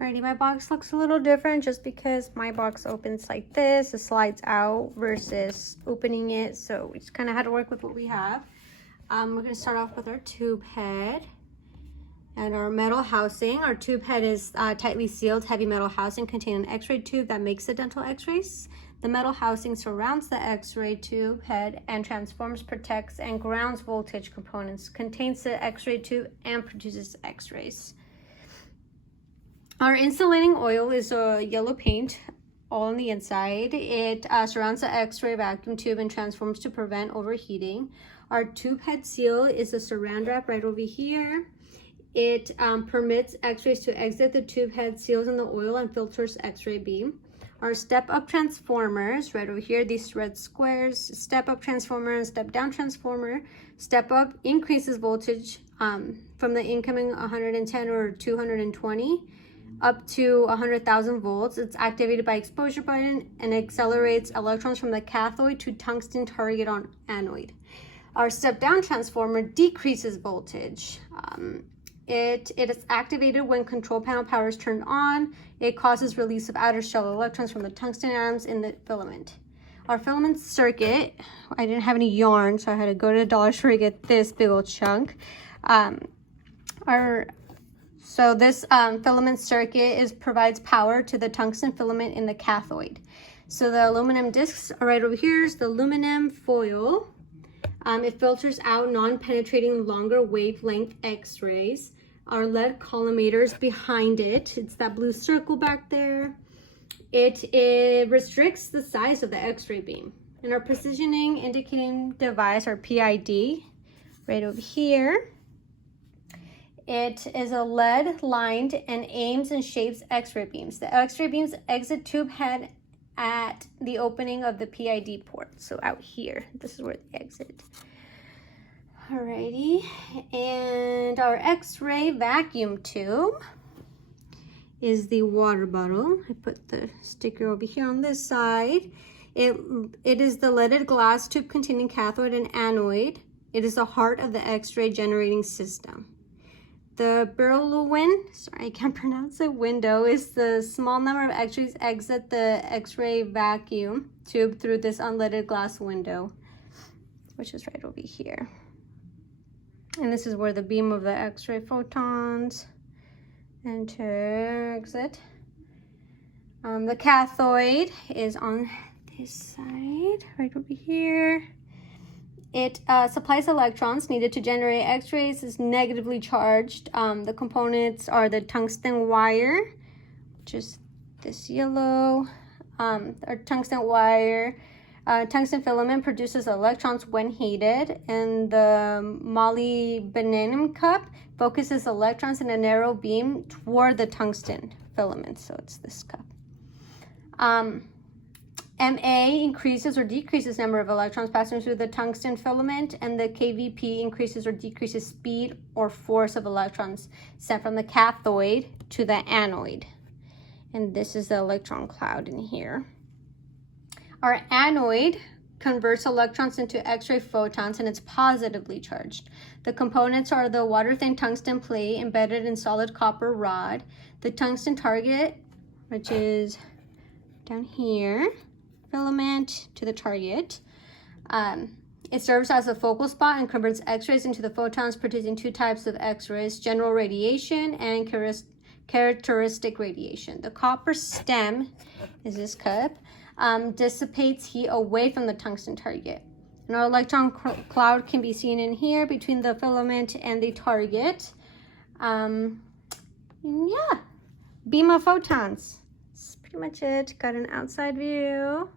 Alrighty, my box looks a little different just because my box opens like this. It slides out versus opening it. So we just kind of had to work with what we have. We're going to start off with our tube head and our metal housing. Our tube head is tightly sealed, heavy metal housing containing an x-ray tube that makes the dental x-rays. The metal housing surrounds the x-ray tube head and transforms, protects, and grounds voltage components, contains the x-ray tube, and produces x-rays. Our insulating oil is a yellow paint all on the inside. It surrounds the x-ray vacuum tube and transforms to prevent overheating. Our tube head seal is a saran wrap right over here. It permits x-rays to exit the tube head, seals in the oil, and filters x-ray beam. Our step-up transformers right over here, these red squares, step-up transformer and step-down transformer. Step-up increases voltage from the incoming 110 or 220 up to 100,000 volts. It's activated by exposure button and accelerates electrons from the cathode to tungsten target on anode. Our step-down transformer decreases voltage. It is activated when control panel power is turned on. It causes release of outer shell electrons from the tungsten atoms in the filament. Our filament circuit, I didn't have any yarn, so I had to go to the dollar store to get this big old chunk. So this filament circuit provides power to the tungsten filament in the cathode. So the aluminum discs are right over here. Is the aluminum foil. It filters out non-penetrating longer wavelength x-rays. Our lead collimators behind it. It's that blue circle back there. It restricts the size of the x-ray beam. And our precisioning indicating device, our PID, right over here. It is a lead lined and aims and shapes x-ray beams. The x-ray beams exit tube head at the opening of the PID port. So out here, this is where they exit. Alrighty, and our x-ray vacuum tube is the water bottle. I put the sticker over here on this side. It is the leaded glass tube containing cathode and anode. It is the heart of the x-ray generating system. The Berlewin, sorry, I can't pronounce it, window is the small number of x-rays exit the x-ray vacuum tube through this unleaded glass window, which is right over here. And this is where the beam of the x-ray photons enter, exit. The cathode is on this side, right over here. It supplies electrons needed to generate x-rays, is negatively charged. The components are the tungsten wire, which is this yellow. Our tungsten wire, tungsten filament produces electrons when heated, and the molybdenum cup focuses electrons in a narrow beam toward the tungsten filament, so it's this cup. MA increases or decreases number of electrons passing through the tungsten filament, and the KVP increases or decreases speed or force of electrons sent from the cathode to the anode. And this is the electron cloud in here. Our anode converts electrons into X-ray photons, and it's positively charged. The components are the water-thin tungsten plate embedded in solid copper rod, the tungsten target, which is down here, filament to the target. It serves as a focal spot and converts x-rays into the photons, producing two types of x-rays, general radiation and characteristic radiation. The copper stem is this cup, dissipates heat away from the tungsten target. And our electron cloud can be seen in here between the filament and the target. Yeah, beam of photons. That's pretty much it. Got an outside view.